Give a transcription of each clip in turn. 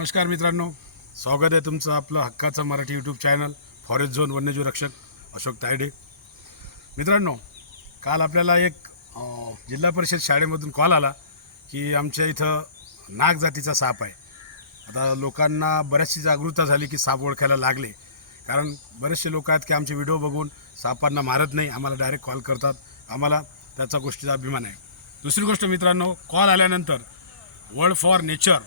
नमस्कार मित्रांनो. स्वागत आहे तुमचं आपलं हक्काचं Marathi YouTube channel forest zone वन्यजीव रक्षक अशोक तायडे. मित्रांनो काल आपल्याला एक जिल्हा परिषद शाळेमधून कॉल आला की आमच्या इथं नाग जातीचा साप आहे. आता लोकांना बऱ्याचशी जागरूकता झाली की साप ओळखायला लागले. कारण बरेचसे लोक आहेत की आमचे व्हिडिओ बघून सापांना मारत नाही आम्हाला डायरेक्ट कॉल करतात. आम्हाला त्याचा गोष्टीचा अभिमान आहे. दुसरी गोष्ट मित्रांनो कॉल आल्यानंतर वर्ल्ड फॉर नेचर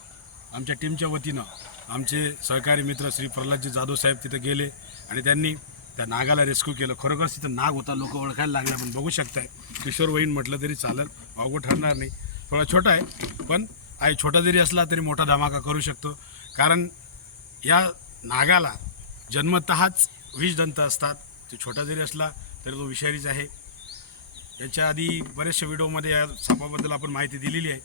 आमच्या टीमच्या वतीनं आमचे सहकारी मित्र श्री प्रल्हादजी जाधव साहेब तिथं गेले आणि त्यांनी त्या नागाला रेस्क्यू केलं. खरोखरच तिथं नाग होता लोक ओळखायला लागले. आपण बघू शकताय. किशोर वहीन म्हटलं तरी चालेल. अवघड ठरणार नाही. थोडा छोटा आहे पण आई छोटा जरी असला तरी मोठा धमाका करू शकतो. कारण या नागाला जन्मतःच विषदंत असतात. तो छोटा जरी असला तरी तो विषारीच आहे. याच्या आधी बरेचशा व्हिडिओमध्ये या सापाबद्दल आपण माहिती दिलेली आहे.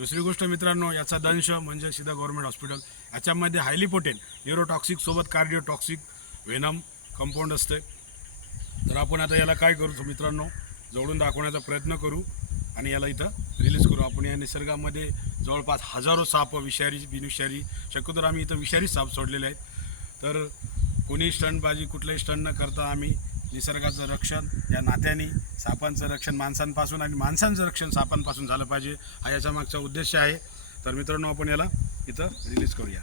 दुसरी गोष्ट मित्रांनो याचा दंश म्हणजे सीधा गव्हर्नमेंट हॉस्पिटल याच्यामध्ये हायली पोटेन न्यूरोटॉक्सिक सोबत कार्डिओटॉक्सिक वेनम कंपाऊंड असते. तर आपण आता याला काय करू मित्रांनो जवळून दाखवण्याचा प्रयत्न करू आणि याला इथं रिलीज करू. आपण या निसर्गामध्ये जवळपास हजारो साप विषारी बिनविषारी शक्यतो आम्ही इथं विषारी साप सोडलेले आहेत. तर कोणी स्टंटबाजी कुठलंही स्टंट न करता आम्ही निसर्गाचं रक्षण या नात्याने सापांचं रक्षण माणसांपासून आणि माणसांचं रक्षण सापांपासून झालं पाहिजे हा याच्या मागचा उद्देश आहे. तर मित्रांनो आपण याला इथं रिलीज करूया.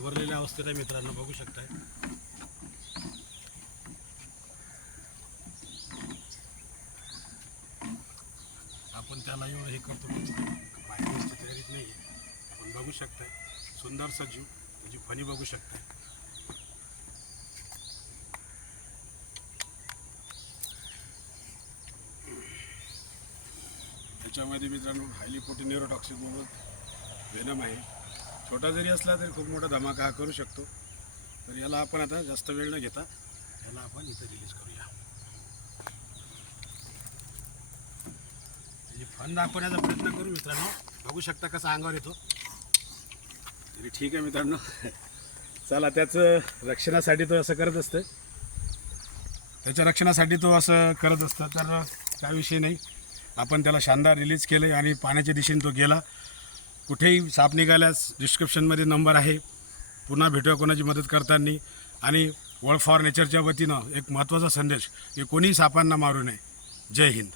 घाबरलेल्या अवस्थेत आहे मित्रांनो बघू शकताय. आपण त्याला एवढं हे करतो. माहिती तयारीत नाही आहे. आपण बघू शकताय. सुंदरसा जीव त्याची फणी बघू शकताय. त्याच्यामध्ये मित्रांनो हायली पोटी न्युरोटॉक्सिक म्हणून वेनम आहे. छोटा जरी असला तरी खूप मोठा धमाका हा करू शकतो. तर याला आपण आता जास्त वेळ न घेता याला आपण इथं रिलीज करूया. म्हणजे फन दाखवण्याचा प्रयत्न करू मित्रांनो. बघू शकता कसा अंगावर येतो. तरी ठीक आहे मित्रांनो. चला त्याचं रक्षणासाठी तो असं करत असतं. त्याच्या रक्षणासाठी तो असं करत असतं. तर काय विषय नाही. आपण त्याला शानदार रिलीज केलं आणि पाण्याच्या दिशेने तो गेला. कुठेही साप निघाल्यास डिस्क्रिप्शनमध्ये नंबर आहे. पुन्हा भेटूया कोणाची मदत करताना. आणि वर्ल्ड फॉर नेचरच्या वतीनं एक महत्त्वाचा संदेश की कोणीही सापांना मारू नये. जय हिंद.